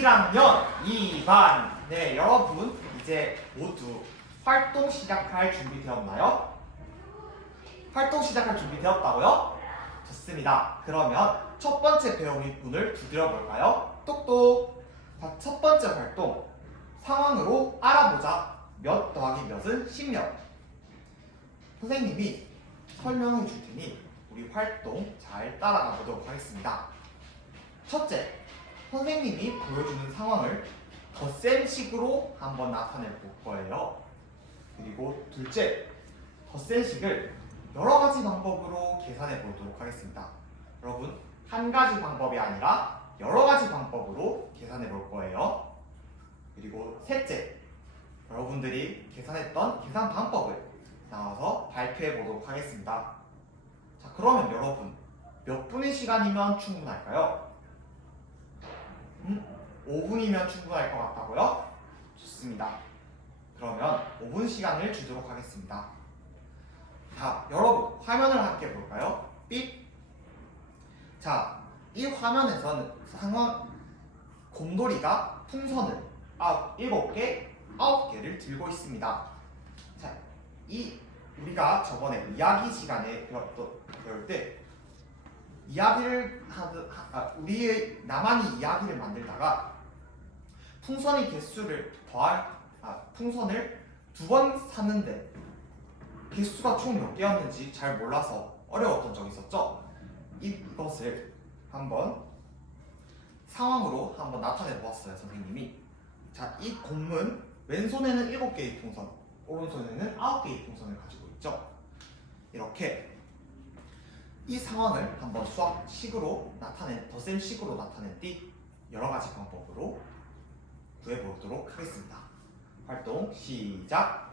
1학년 2반. 네, 여러분 이제 모두 활동 시작할 준비 되었나요? 활동 시작할 준비 되었다고요? 좋습니다. 그러면 첫 번째 배움의 문을 두드려 볼까요? 똑똑. 자, 첫 번째 활동. 상황으로 알아보자. 몇 더하기 몇은 10몇. 선생님이 설명해 줄 테니 우리 활동 잘 따라가 보도록 하겠습니다. 첫째, 선생님이 보여주는 상황을 덧셈식으로 한번 나타내 볼 거예요. 그리고 둘째, 덧셈식을 여러 가지 방법으로 계산해 보도록 하겠습니다. 여러분, 한 가지 방법이 아니라 여러 가지 방법으로 계산해 볼 거예요. 그리고 셋째, 여러분들이 계산했던 계산 방법을 나와서 발표해 보도록 하겠습니다. 자, 그러면 여러분, 몇 분의 시간이면 충분할까요? 5분이면 충분할 것 같다고요? 좋습니다. 그러면 5분 시간을 주도록 하겠습니다. 자, 여러분 화면을 함께 볼까요? 삑! 자, 이 화면에서는 곰돌이가 풍선을 7개, 9개를 들고 있습니다. 자, 우리가 저번에 이야기 시간에 배울 때 우리의 나만이 이야기를 만들다가 풍선의 개수를 풍선을 2번 샀는데 개수가 총 몇 개였는지 잘 몰라서 어려웠던 적이 있었죠. 이것을 한번 상황으로 한번 나타내 보았어요, 선생님이. 자, 이 곰은 왼손에는 7개의 풍선, 오른손에는 9개의 풍선을 가지고 있죠. 이렇게 이 상황을 한번 수학식으로 덧셈식으로 나타낸 뒤 여러 가지 방법으로 구해보도록 하겠습니다. 활동 시작!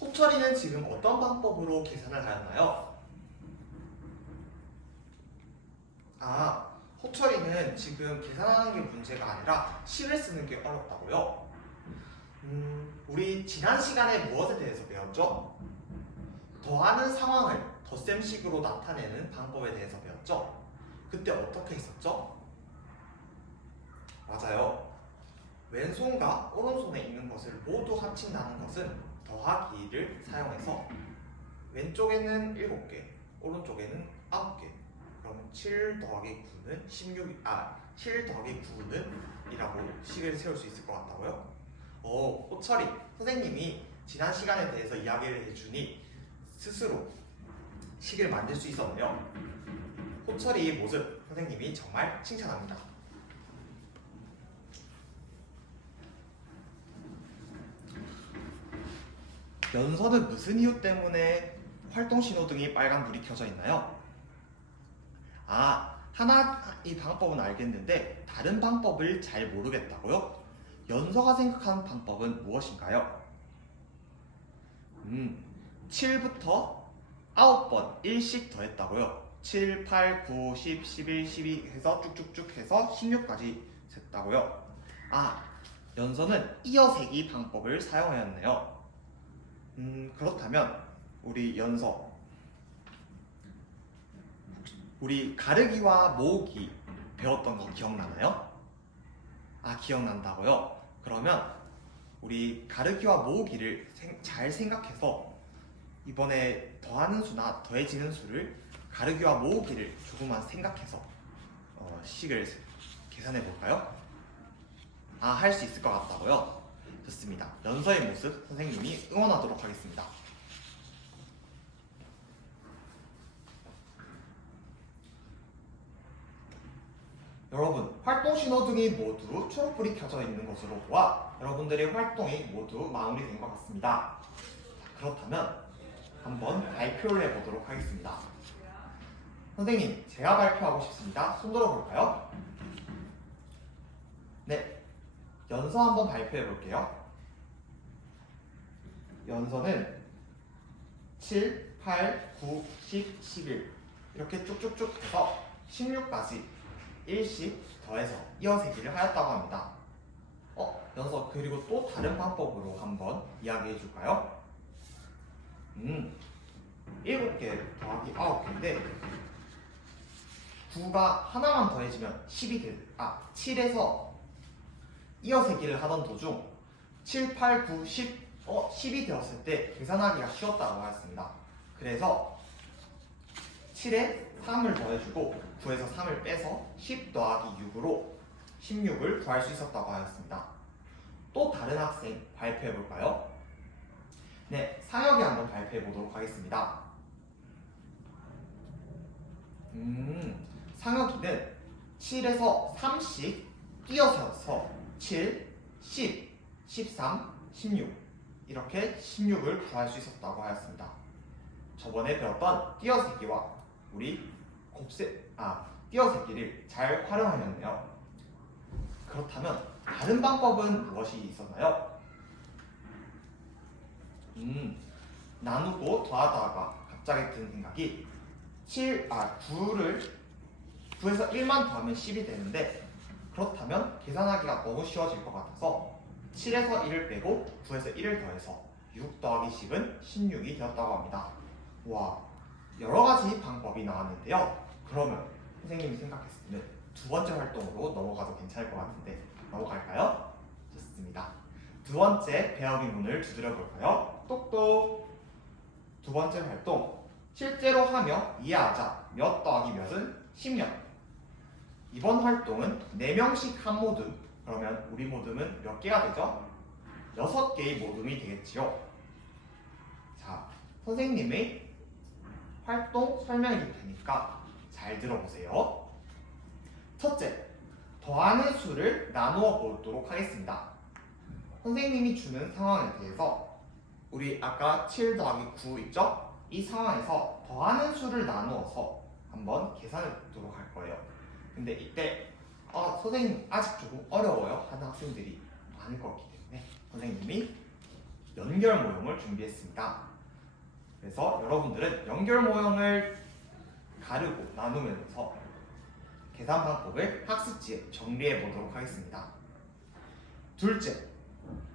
호철이는 지금 어떤 방법으로 계산을 하였나요? 호철이는 지금 계산하는 게 문제가 아니라 식을 쓰는 게 어렵다고요? 우리 지난 시간에 무엇에 대해서 배웠죠? 더하는 상황을 덧셈식으로 나타내는 방법에 대해서 배웠죠? 그때 어떻게 했었죠? 맞아요. 왼손과 오른손에 있는 것을 모두 합친다는 것은 더하기를 사용해서 왼쪽에는 7개, 오른쪽에는 9개. 그러면 7 더하기 9는 7 더하기 9는 이라고 식을 세울 수 있을 것 같다고요? 호철이, 선생님이 지난 시간에 대해서 이야기를 해주니 스스로 식을 만들 수 있었네요. 호철이의 모습, 선생님이 정말 칭찬합니다. 연서는 무슨 이유 때문에 활동 신호등이 빨간불이 켜져 있나요? 이 방법은 알겠는데 다른 방법을 잘 모르겠다고요? 연서가 생각하는 방법은 무엇인가요? 7부터 9번 1씩 더했다고요. 7, 8, 9, 10, 11, 12 해서 쭉쭉쭉 해서 16까지 셌다고요. 연서는 이어세기 방법을 사용하였네요. 그렇다면 우리 연서, 우리 가르기와 모으기 배웠던 거 기억나나요? 기억난다고요? 그러면 우리 가르기와 모으기를 잘 생각해서 이번에 더하는 수나 더해지는 수를 가르기와 모으기를 조금만 생각해서 식을 계산해 볼까요? 할 수 있을 것 같다고요? 좋습니다. 연서의 모습 선생님이 응원하도록 하겠습니다. 여러분, 활동 신호등이 모두 초록불이 켜져 있는 것으로 보아 여러분들의 활동이 모두 마무리된 것 같습니다. 그렇다면 한번 발표를 해보도록 하겠습니다. 선생님, 제가 발표하고 싶습니다. 손 들어볼까요? 네, 연서 한번 발표해 볼게요. 연서는 7, 8, 9, 10, 11 이렇게 쭉쭉쭉 해서 16까지 1씩 더해서 이어세기를 하였다고 합니다. 연서, 그리고 또 다른 방법으로 한번 이야기해 줄까요? 7개 더하기 9개인데 9가 하나만 더해지면 7에서 이어세기를 하던 도중 7, 8, 9, 10이 되었을 때 계산하기가 쉬웠다고 하였습니다. 그래서 7에 3을 더해주고 9에서 3을 빼서 10 더하기 6으로 16을 구할 수 있었다고 하였습니다. 또 다른 학생 발표해 볼까요? 네, 상혁이 한번 발표해 보도록 하겠습니다. 상혁이는 7에서 3씩 띄어서 7, 10, 13, 16 이렇게 16을 구할 수 있었다고 하였습니다. 저번에 배웠던 띄어세기와 우리 띄어세기를 잘 활용하였네요. 그렇다면 다른 방법은 무엇이 있었나요? 나누고 더하다가 갑자기 든 생각이 9에서 1만 더하면 10이 되는데 그렇다면 계산하기가 너무 쉬워질 것 같아서 7에서 1을 빼고 9에서 1을 더해서 6 더하기 10은 16이 되었다고 합니다. 와, 여러 가지 방법이 나왔는데요. 그러면 선생님이 생각했을 때는 두 번째 활동으로 넘어가도 괜찮을 것 같은데 넘어갈까요? 좋습니다. 두 번째 배우기 문을 두드려 볼까요? 똑똑. 두 번째 활동, 실제로 하며 이해하자. 몇 더하기 몇은 10몇. 이번 활동은 4명씩 한 모둠. 그러면 우리 모둠은 몇 개가 되죠? 6개의 모둠이 되겠지요. 자, 선생님의 활동 설명해 줄 테니까 잘 들어보세요. 첫째, 더하는 수를 나누어 보도록 하겠습니다. 선생님이 주는 상황에 대해서 우리 아까 7 더하기 9 있죠? 이 상황에서 더하는 수를 나누어서 한번 계산해 보도록 할 거예요. 근데 이때 선생님 아직 조금 어려워요 하는 학생들이 많을 것 같기 때문에 선생님이 연결 모형을 준비했습니다. 그래서 여러분들은 연결 모형을 가르고 나누면서 계산 방법을 학습지에 정리해 보도록 하겠습니다. 둘째,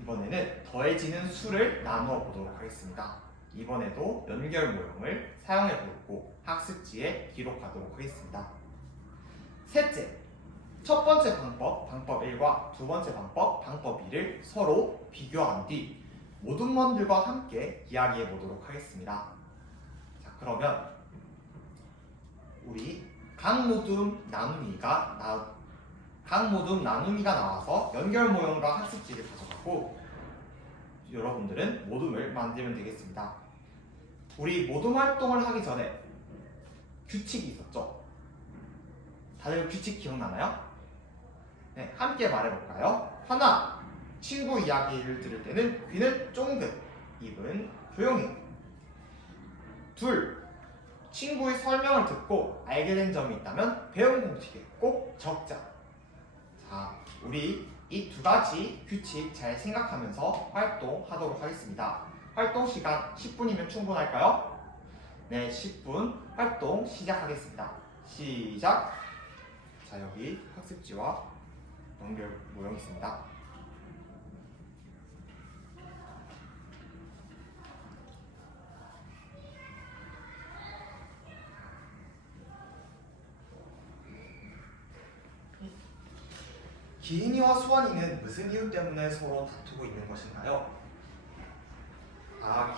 이번에는 더해지는 수를 나누어 보도록 하겠습니다. 이번에도 연결 모형을 사용해 보고 학습지에 기록하도록 하겠습니다. 셋째, 첫 번째 방법, 방법 1과 두 번째 방법, 방법 2를 서로 비교한 뒤 모둠원들과 함께 이야기해 보도록 하겠습니다. 자, 그러면 우리 각 모둠 나누미가 나와서 연결 모형과 학습지를 가져가고 여러분들은 모둠을 만들면 되겠습니다. 우리 모둠 활동을 하기 전에 규칙이 있었죠? 다들 규칙 기억나나요? 네, 함께 말해볼까요? 하나, 친구 이야기를 들을 때는 귀는 쫑긋, 입은 조용히. 둘, 친구의 설명을 듣고 알게 된 점이 있다면 배운 공식에 꼭 적자. 자, 우리 이 두 가지 규칙 잘 생각하면서 활동하도록 하겠습니다. 활동 시간 10분이면 충분할까요? 네, 10분 활동 시작하겠습니다. 시작! 자, 여기 학습지와 연결 모형 있습니다. 기인이와 수환이는 무슨 이유 때문에 서로 다투고 있는 것인가요?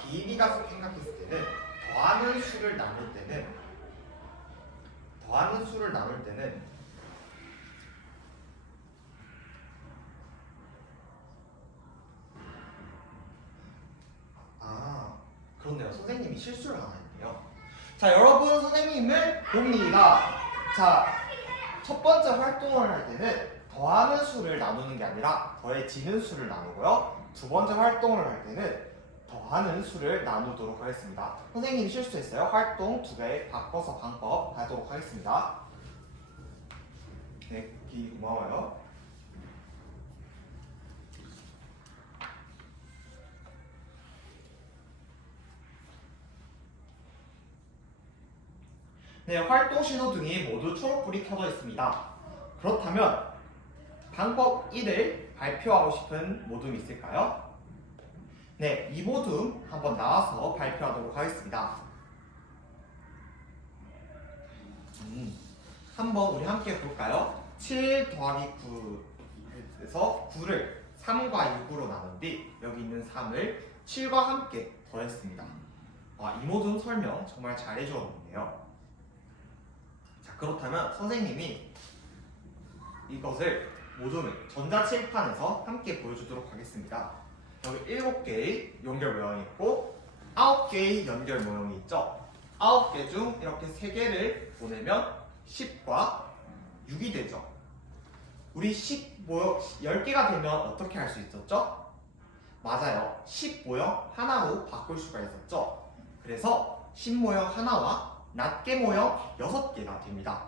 기인이가 생각했을 때는 더하는 수를 나눌 때는 그렇네요. 선생님이 실수를 안 했네요. 자, 여러분, 선생님을 봅니다. 자, 첫 번째 활동을 할 때는 더하는 수를 나누는 게 아니라 더해지는 수를 나누고요. 두 번째 활동을 할 때는 더하는 수를 나누도록 하겠습니다. 선생님이 실수했어요. 활동 두 개 바꿔서 방법 하도록 하겠습니다. 네, 고마워요. 네, 활동 신호등이 모두 초록불이 켜져 있습니다. 그렇다면 방법 1을 발표하고 싶은 모둠이 있을까요? 네, 이 모둠 한번 나와서 발표하도록 하겠습니다. 한번 우리 함께 볼까요? 7 더하기 9에서 9를 3과 6으로 나눈 뒤 여기 있는 3을 7과 함께 더했습니다. 이 모든 설명 정말 잘 해주었는데요. 자, 그렇다면 선생님이 이것을 모둠을 전자칠판에서 함께 보여주도록 하겠습니다. 여기 7개의 연결 모형이 있고 9개의 연결 모형이 있죠. 9개 중 이렇게 3개를 보내면 10과 6이 되죠. 우리 10 모형 10개가 되면 어떻게 할 수 있었죠? 맞아요. 10 모형 하나로 바꿀 수가 있었죠. 그래서 10 모형 하나와 낱개 모형 6개가 됩니다.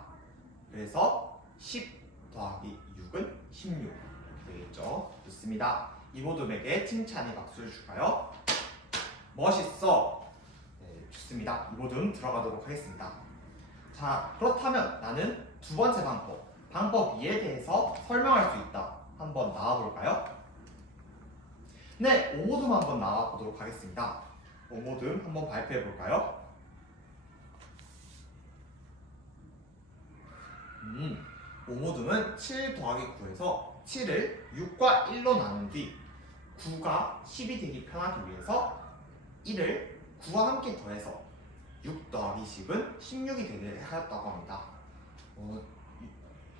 그래서 10 더하기 6은 16 이렇게 되겠죠. 좋습니다. 이보듬에게 칭찬의 박수를 줄까요? 멋있어. 네, 좋습니다. 이보듬 들어가도록 하겠습니다. 자, 그렇다면 나는 두 번째 방법 2에 대해서 설명할 수 있다. 한번 나와볼까요? 네, 오모듬 한번 나와보도록 하겠습니다. 오모듬 한번 발표해볼까요? 오모듬은 7 더하기 9에서 7을 6과 1로 나눈 뒤 9가 10이 되기 편하기 위해서 1을 9와 함께 더해서 6 더하기 10은 16이 되게 하였다고 합니다.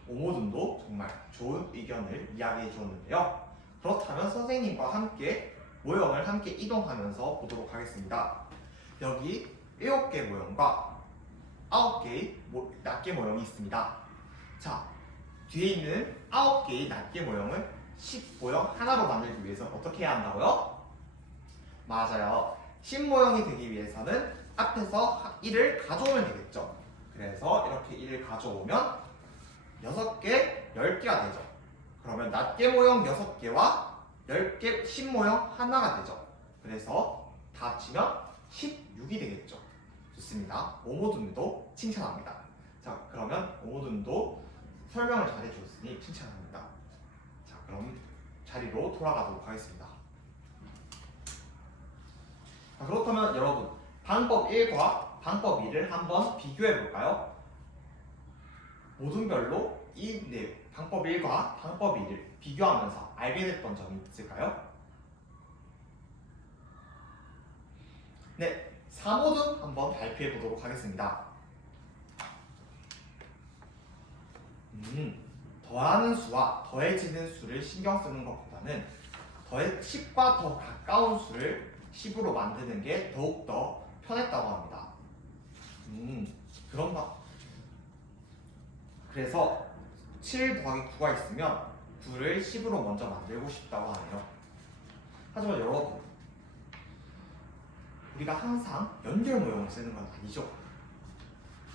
오모듬도 정말 좋은 의견을 이야기해 주었는데요. 그렇다면 선생님과 함께 모형을 함께 이동하면서 보도록 하겠습니다. 여기 7개 모형과 9개의 낱개 모형이 있습니다. 자, 뒤에 있는 9개의 낱개 모형을 10 모형 하나로 만들기 위해서 어떻게 해야 한다고요? 맞아요. 10 모형이 되기 위해서는 앞에서 1을 가져오면 되겠죠. 그래서 이렇게 1을 가져오면 6개, 10개가 되죠. 그러면 낱개 모형 6개와 10개, 10 모형 하나가 되죠. 그래서 다 합치면 16이 되겠죠. 좋습니다. 오모듬도 칭찬합니다. 자, 그러면 오모듬도 설명을 잘 해주었으니 칭찬합니다. 자, 그럼 자리로 돌아가도록 하겠습니다. 자, 그렇다면 여러분 방법 1과 방법 2를 한번 비교해 볼까요? 모둠별로 방법 1과 방법 2를 비교하면서 알게 됐던 점이 있을까요? 네, 4모둠 한번 발표해 보도록 하겠습니다. 더하는 수와 더해지는 수를 신경 쓰는 것보다는 10과 더 가까운 수를 10으로 만드는 게 더욱더 편했다고 합니다. 그래서 7 더하기 9가 있으면 9를 10으로 먼저 만들고 싶다고 하네요. 하지만 여러분, 우리가 항상 연결 모형을 쓰는 건 아니죠.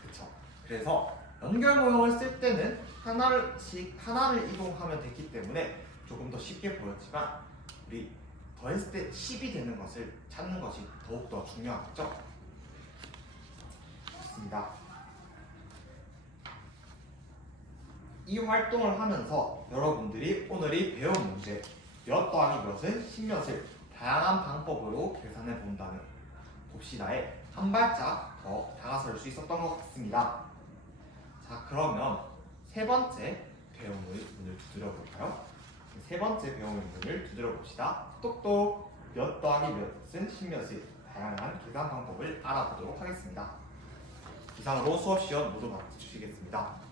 그쵸? 그래서 연결 모형을 쓸 때는 하나를 이동하면 됐기 때문에 조금 더 쉽게 보였지만 우리 더했을 때 10이 되는 것을 찾는 것이 더욱더 중요하겠죠? 좋습니다. 이 활동을 하면서 여러분들이 오늘이 배운 문제 몇 더하기 몇은 10몇을 다양한 방법으로 계산해 본다는 봅시다에 한 발짝 더 다가설 수 있었던 것 같습니다. 자, 그러면 세 번째 배움의 문을 두드려 볼까요? 세 번째 배움의 문을 두드려 봅시다. 똑똑 몇 더하기 몇은 10몇의 다양한 계산 방법을 알아보도록 하겠습니다. 이상으로 수업 시연 모두 마치겠습니다.